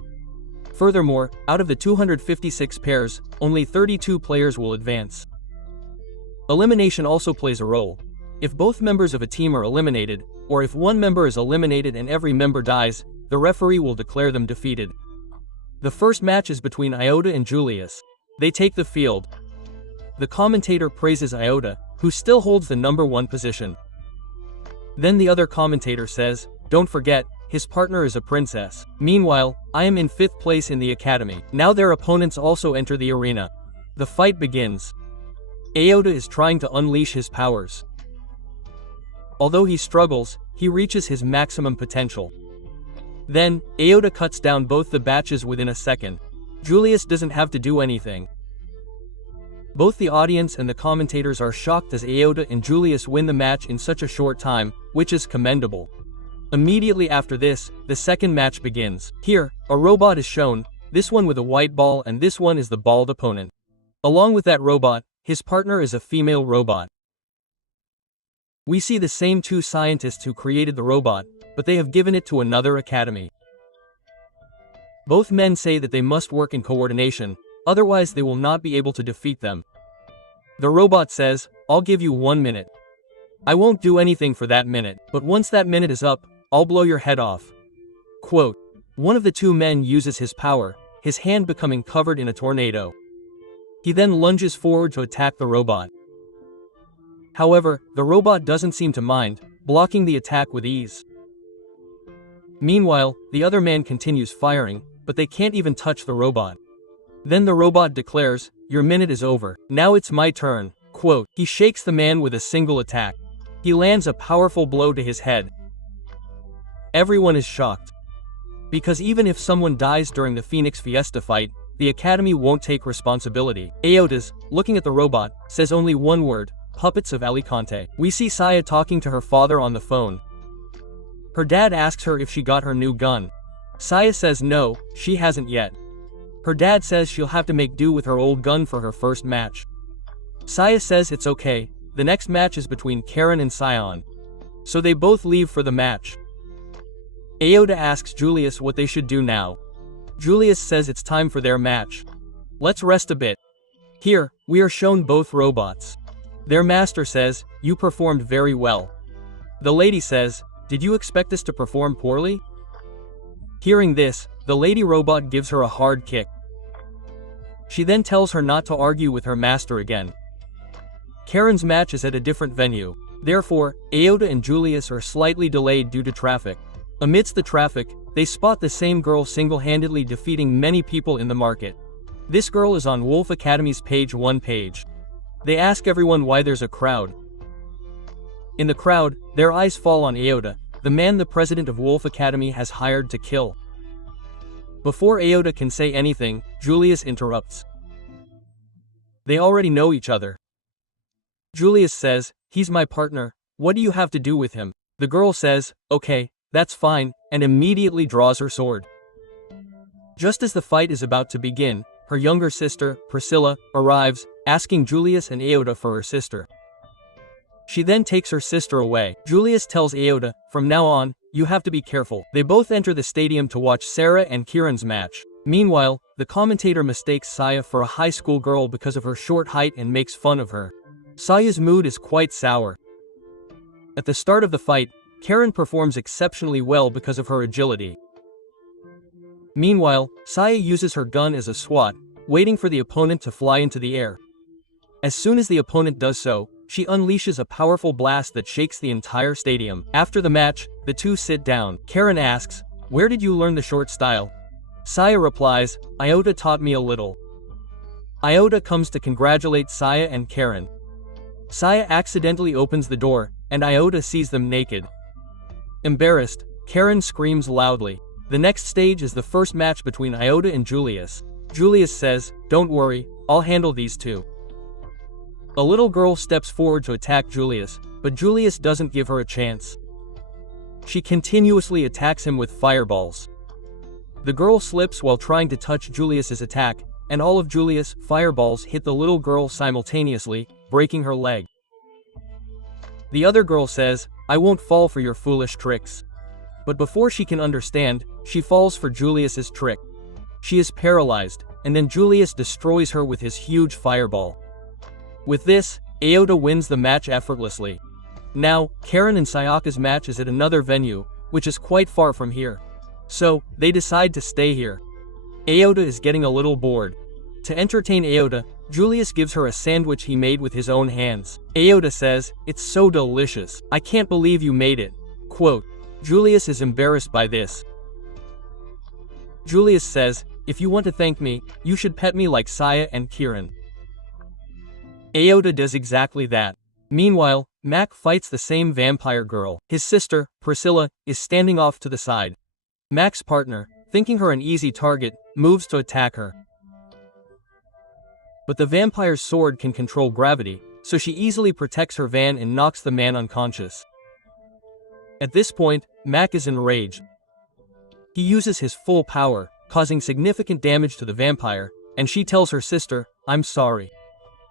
Furthermore, out of the 256 pairs, only 32 players will advance. Elimination also plays a role. If both members of a team are eliminated, or if one member is eliminated and every member dies, the referee will declare them defeated. The first match is between Iota and Julius. They take the field. The commentator praises Iota, who still holds the #1 position. Then the other commentator says, "Don't forget, his partner is a princess. Meanwhile, I am in 5th place in the academy." Now their opponents also enter the arena. The fight begins. Iota is trying to unleash his powers. Although he struggles, he reaches his maximum potential. Then, Iota cuts down both the batches within a second. Julius doesn't have to do anything. Both the audience and the commentators are shocked as Iota and Julius win the match in such a short time, which is commendable. Immediately after this, the second match begins. Here, a robot is shown, this one with a white ball and this one is the bald opponent. Along with that robot, his partner is a female robot. We see the same two scientists who created the robot, but they have given it to another academy. Both men say that they must work in coordination, otherwise they will not be able to defeat them. The robot says, "I'll give you 1 minute. I won't do anything for that minute, but once that minute is up, I'll blow your head off." Quote, one of the two men uses his power, his hand becoming covered in a tornado. He then lunges forward to attack the robot. However, the robot doesn't seem to mind, blocking the attack with ease. Meanwhile, the other man continues firing, but they can't even touch the robot. Then the robot declares, "Your minute is over. Now it's my turn." Quote, he shakes the man with a single attack. He lands a powerful blow to his head. Everyone is shocked. Because even if someone dies during the Phoenix Fiesta fight, the academy won't take responsibility. Iotas, looking at the robot, says only one word, "Puppets of Alicante." We see Saya talking to her father on the phone. Her dad asks her if she got her new gun. Saya says no, she hasn't yet. Her dad says she'll have to make do with her old gun for her first match. Saya says it's okay, the next match is between Karen and Sion. So they both leave for the match. Iota asks Julius what they should do now. Julius says it's time for their match. Let's rest a bit. Here, we are shown both robots. Their master says, "You performed very well." The lady says, "Did you expect us to perform poorly?" Hearing this, the lady robot gives her a hard kick. She then tells her not to argue with her master again. Karen's match is at a different venue. Therefore, Aota and Julius are slightly delayed due to traffic. Amidst the traffic, they spot the same girl single-handedly defeating many people in the market. This girl is on Wolf Academy's page 1 page. They ask everyone why there's a crowd. In the crowd, their eyes fall on Aota, the man the president of Wolf Academy has hired to kill. Before Aota can say anything, Julius interrupts. They already know each other. Julius says, "He's my partner, what do you have to do with him?" The girl says, "Okay, that's fine," and immediately draws her sword. Just as the fight is about to begin, her younger sister, Priscilla, arrives, asking Julius and Aota for her sister. She then takes her sister away. Julius tells Aota, "From now on, you have to be careful." They both enter the stadium to watch Sarah and Kieran's match. Meanwhile, the commentator mistakes Saya for a high school girl because of her short height and makes fun of her. Saya's mood is quite sour. At the start of the fight, Karen performs exceptionally well because of her agility. Meanwhile, Saya uses her gun as a swat, waiting for the opponent to fly into the air. As soon as the opponent does so, she unleashes a powerful blast that shakes the entire stadium. After the match, the two sit down. Karen asks, "Where did you learn the short style?" Saya replies, "Aota taught me a little." Aota comes to congratulate Saya and Karen. Saya accidentally opens the door, and Aota sees them naked. Embarrassed, Karen screams loudly. The next stage is the first match between Aota and Julius. Julius says, "Don't worry, I'll handle these two." A little girl steps forward to attack Julius, but Julius doesn't give her a chance. She continuously attacks him with fireballs. The girl slips while trying to touch Julius's attack, and all of Julius' fireballs hit the little girl simultaneously, breaking her leg. The other girl says, "I won't fall for your foolish tricks." But before she can understand, she falls for Julius's trick. She is paralyzed, and then Julius destroys her with his huge fireball. With this, Aota wins the match effortlessly. Now, Karen and Sayaka's match is at another venue, which is quite far from here. So, they decide to stay here. Aota is getting a little bored. To entertain Aota, Julius gives her a sandwich he made with his own hands. Aota says, "It's so delicious. I can't believe you made it." Quote. Julius is embarrassed by this. Julius says, "If you want to thank me, you should pet me like Saya and Kieran." Aota does exactly that. Meanwhile, Mac fights the same vampire girl. His sister, Priscilla, is standing off to the side. Mac's partner, thinking her an easy target, moves to attack her. But the vampire's sword can control gravity, so she easily protects her van and knocks the man unconscious. At this point, Mac is enraged. He uses his full power, causing significant damage to the vampire, and she tells her sister, "I'm sorry."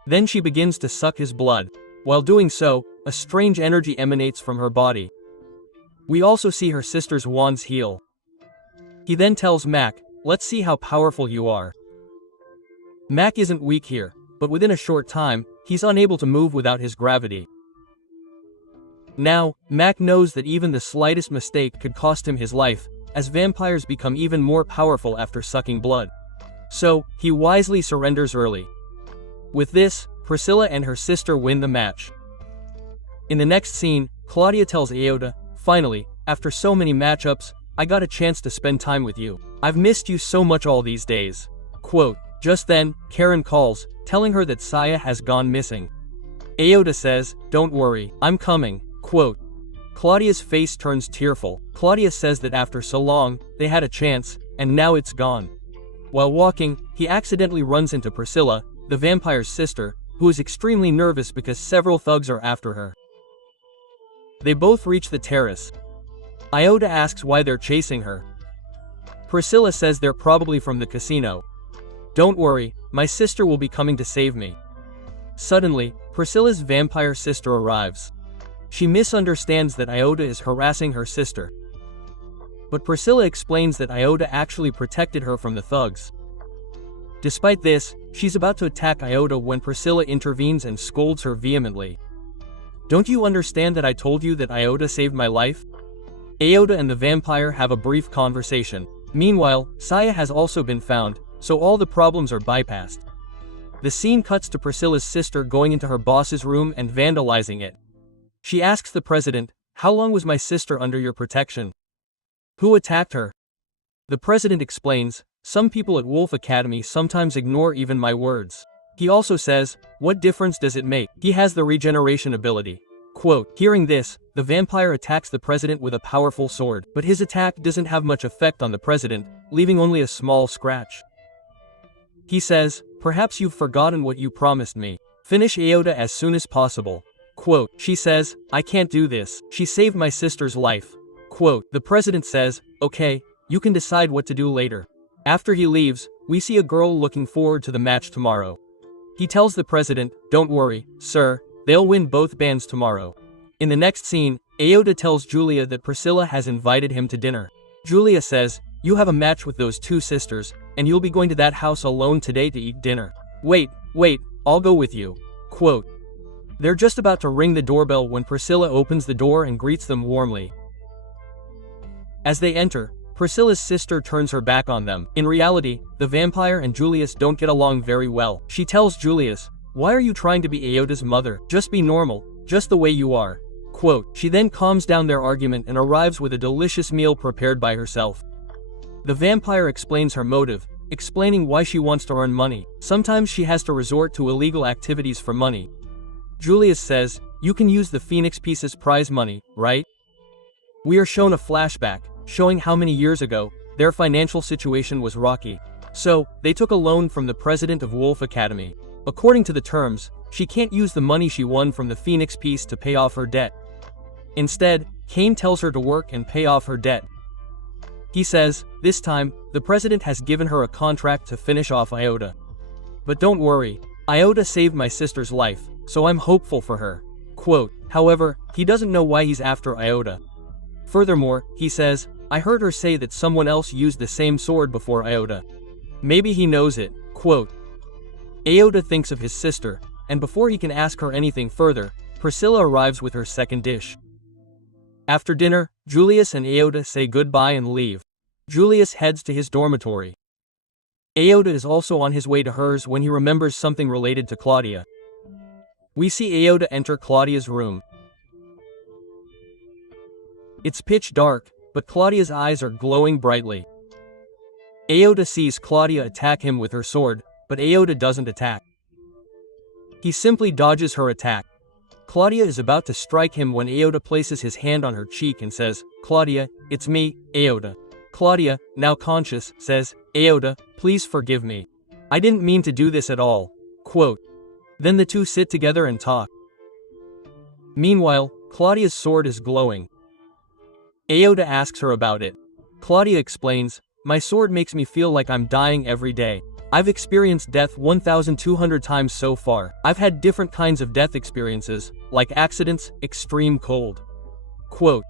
Then she begins to suck his blood. While doing so, a strange energy emanates from her body. We also see her sister's wands heal. He then tells Mac, "Let's see how powerful you are." Mac isn't weak here, but within a short time, he's unable to move without his gravity. Now, Mac knows that even the slightest mistake could cost him his life, as vampires become even more powerful after sucking blood. So, he wisely surrenders early. With this, Priscilla and her sister win the match. In the next scene, Claudia tells Aota, "Finally, after so many matchups, I got a chance to spend time with you. I've missed you so much all these days." Quote. Just then, Karen calls, telling her that Saya has gone missing. Aota says, "Don't worry, I'm coming." Quote. Claudia's face turns tearful. Claudia says that after so long, they had a chance, and now it's gone. While walking, he accidentally runs into Priscilla, the vampire's sister, who is extremely nervous because several thugs are after her. They both reach the terrace. Aota asks why they're chasing her. Priscilla says they're probably from the casino. "Don't worry, my sister will be coming to save me." Suddenly, Priscilla's vampire sister arrives. She misunderstands that Aota is harassing her sister. But Priscilla explains that Aota actually protected her from the thugs. Despite this, she's about to attack Aota when Priscilla intervenes and scolds her vehemently. "Don't you understand that I told you that Aota saved my life?" Aota and the vampire have a brief conversation. Meanwhile, Saya has also been found, so all the problems are bypassed. The scene cuts to Priscilla's sister going into her boss's room and vandalizing it. She asks the president, "How long was my sister under your protection? Who attacked her?" The president explains, "Some people at Wolf Academy sometimes ignore even my words." He also says, "What difference does it make? He has the regeneration ability." Quote, hearing this, the vampire attacks the president with a powerful sword, but his attack doesn't have much effect on the president, leaving only a small scratch. He says, "Perhaps you've forgotten what you promised me. Finish Aota as soon as possible." Quote, she says, "I can't do this. She saved my sister's life." Quote, the president says, "Okay, you can decide what to do later." After he leaves, we see a girl looking forward to the match tomorrow. He tells the president, "Don't worry, sir, they'll win both bands tomorrow." In the next scene, Aota tells Julia that Priscilla has invited him to dinner. Julia says, "You have a match with those two sisters, and you'll be going to that house alone today to eat dinner." Wait, I'll go with you." Quote. They're just about to ring the doorbell when Priscilla opens the door and greets them warmly. As they enter, Priscilla's sister turns her back on them. In reality, the vampire and Julius don't get along very well. She tells Julius, "Why are you trying to be Aota's mother? Just be normal, just the way you are." Quote, she then calms down their argument and arrives with a delicious meal prepared by herself. The vampire explains her motive, explaining why she wants to earn money. Sometimes she has to resort to illegal activities for money. Julius says, "You can use the Phoenix Pieces prize money, right?" We are shown a flashback, showing how many years ago, their financial situation was rocky. So, they took a loan from the president of Wolf Academy. According to the terms, she can't use the money she won from the Phoenix Piece to pay off her debt. Instead, Kane tells her to work and pay off her debt. He says, this time, the president has given her a contract to finish off Aota. "But don't worry, Aota saved my sister's life, so I'm hopeful for her." Quote, however, he doesn't know why he's after Aota. Furthermore, he says, "I heard her say that someone else used the same sword before Aota. Maybe he knows it." Quote. Aota thinks of his sister, and before he can ask her anything further, Priscilla arrives with her second dish. After dinner, Julius and Aota say goodbye and leave. Julius heads to his dormitory. Aota is also on his way to hers when he remembers something related to Claudia. We see Aota enter Claudia's room. It's pitch dark, but Claudia's eyes are glowing brightly. Aota sees Claudia attack him with her sword, but Aota doesn't attack. He simply dodges her attack. Claudia is about to strike him when Aota places his hand on her cheek and says, "Claudia, it's me, Aota." Claudia, now conscious, says, "Aota, please forgive me. I didn't mean to do this at all." Quote. Then the two sit together and talk. Meanwhile, Claudia's sword is glowing. Aota asks her about it. Claudia explains, "My sword makes me feel like I'm dying every day. I've experienced death 1,200 times so far. I've had different kinds of death experiences, like accidents, extreme cold." Quote.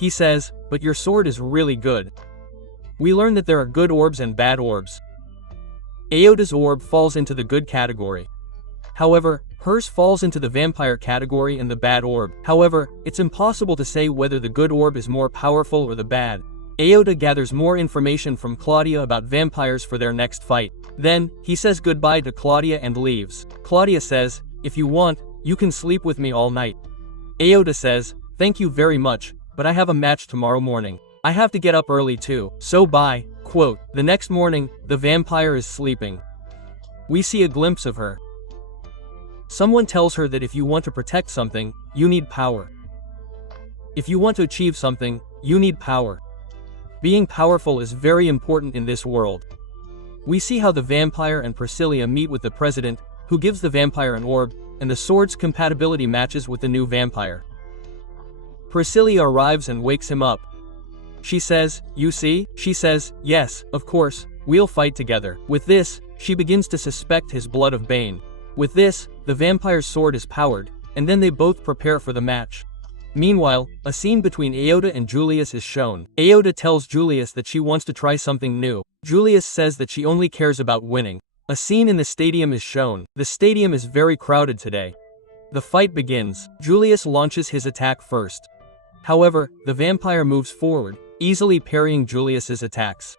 He says, "But your sword is really good." We learn that there are good orbs and bad orbs. Aota's orb falls into the good category. However, hers falls into the vampire category and the bad orb. However, it's impossible to say whether the good orb is more powerful or the bad. Aota gathers more information from Claudia about vampires for their next fight. Then, he says goodbye to Claudia and leaves. Claudia says, "If you want, you can sleep with me all night." Aota says, "Thank you very much, but I have a match tomorrow morning. I have to get up early too, so bye." Quote, the next morning, the vampire is sleeping. We see a glimpse of her. Someone tells her that if you want to protect something, you need power. If you want to achieve something, you need power. Being powerful is very important in this world. We see how the vampire and Priscilla meet with the president, who gives the vampire an orb, and the sword's compatibility matches with the new vampire. Priscilla arrives and wakes him up. She says, "You see?" She says, "Yes, of course, we'll fight together." With this, she begins to suspect his blood of Bane. With this, the vampire's sword is powered, and then they both prepare for the match. Meanwhile, a scene between Aota and Julius is shown. Aota tells Julius that she wants to try something new. Julius says that she only cares about winning. A scene in the stadium is shown. The stadium is very crowded today. The fight begins. Julius launches his attack first. However, the vampire moves forward, easily parrying Julius's attacks.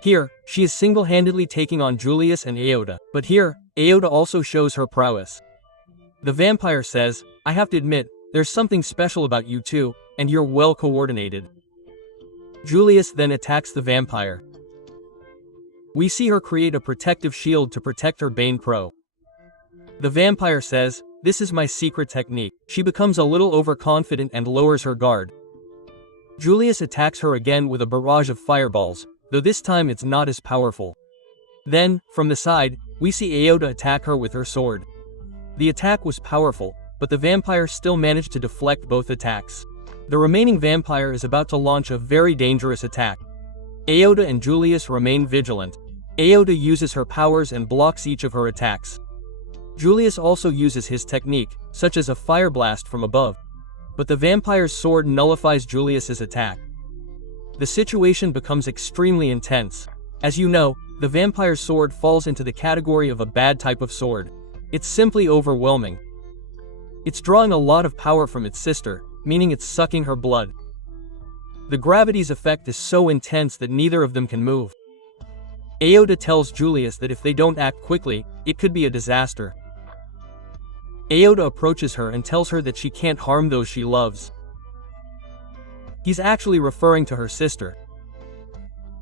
Here, she is single-handedly taking on Julius and Aota. But here, Aota also shows her prowess. The vampire says, I have to admit, there's something special about you two, and you're well coordinated. Julius then attacks the vampire. We see her create a protective shield to protect her Bane Pro. The vampire says, this is my secret technique. She becomes a little overconfident and lowers her guard. Julius attacks her again with a barrage of fireballs, though this time it's not as powerful. Then, from the side, we see Aota attack her with her sword. The attack was powerful, but the vampire still managed to deflect both attacks. The remaining vampire is about to launch a very dangerous attack. Aota and Julius remain vigilant. Aota uses her powers and blocks each of her attacks. Julius also uses his technique, such as a fire blast from above. But the vampire's sword nullifies Julius's attack. The situation becomes extremely intense. As you know, the vampire's sword falls into the category of a bad type of sword. It's simply overwhelming. It's drawing a lot of power from its sister, meaning it's sucking her blood. The gravity's effect is so intense that neither of them can move. Aota tells Julius that if they don't act quickly, it could be a disaster. Aota approaches her and tells her that she can't harm those she loves. He's actually referring to her sister.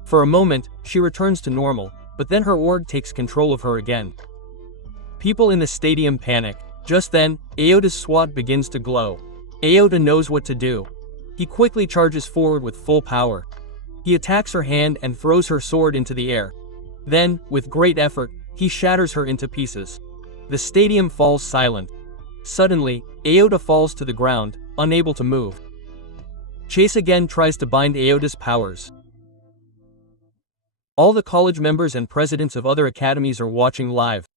For a moment, she returns to normal, but then her org takes control of her again. People in the stadium panic. Just then, Aota's SWAT begins to glow. Aota knows what to do. He quickly charges forward with full power. He attacks her hand and throws her sword into the air. Then, with great effort, he shatters her into pieces. The stadium falls silent. Suddenly, Aota falls to the ground, unable to move. Chase again tries to bind Aota's powers. All the college members and presidents of other academies are watching live.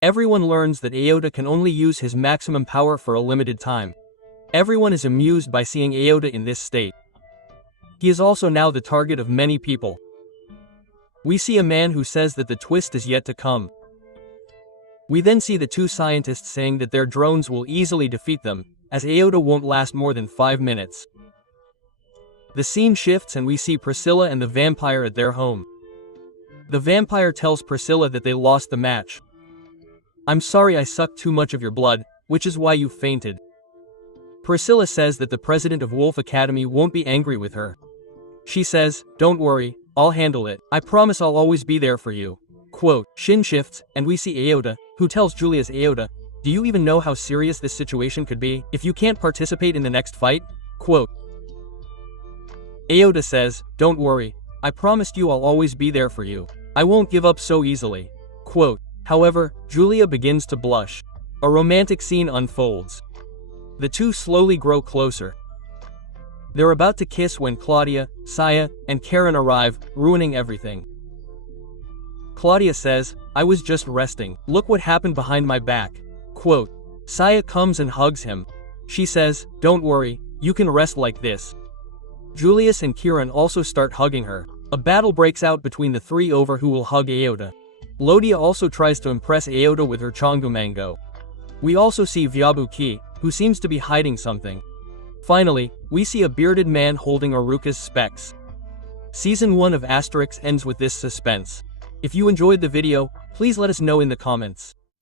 Everyone learns that Aota can only use his maximum power for a limited time. Everyone is amused by seeing Aota in this state. He is also now the target of many people. We see a man who says that the twist is yet to come. We then see the two scientists saying that their drones will easily defeat them, as Aota won't last more than 5 minutes. The scene shifts and we see Priscilla and the vampire at their home. The vampire tells Priscilla that they lost the match. I'm sorry I sucked too much of your blood, which is why you fainted. Priscilla says that the president of Wolf Academy won't be angry with her. She says, don't worry, I'll handle it. I promise I'll always be there for you. Quote, Shin shifts, and we see Aota, who tells Julius, Aota, do you even know how serious this situation could be if you can't participate in the next fight? Quote. Aota says, don't worry, I promised you I'll always be there for you. I won't give up so easily. Quote. However, Julia begins to blush. A romantic scene unfolds. The two slowly grow closer. They're about to kiss when Claudia, Saya, and Karen arrive, ruining everything. Claudia says, I was just resting. Look what happened behind my back. Quote. Saya comes and hugs him. She says, don't worry, you can rest like this. Julius and Kieran also start hugging her. A battle breaks out between the three over who will hug Aota. Lodia also tries to impress Aota with her Chongu Mango. We also see Vyabuki, who seems to be hiding something. Finally, we see a bearded man holding Aruka's specs. Season 1 of Asterix ends with this suspense. If you enjoyed the video, please let us know in the comments.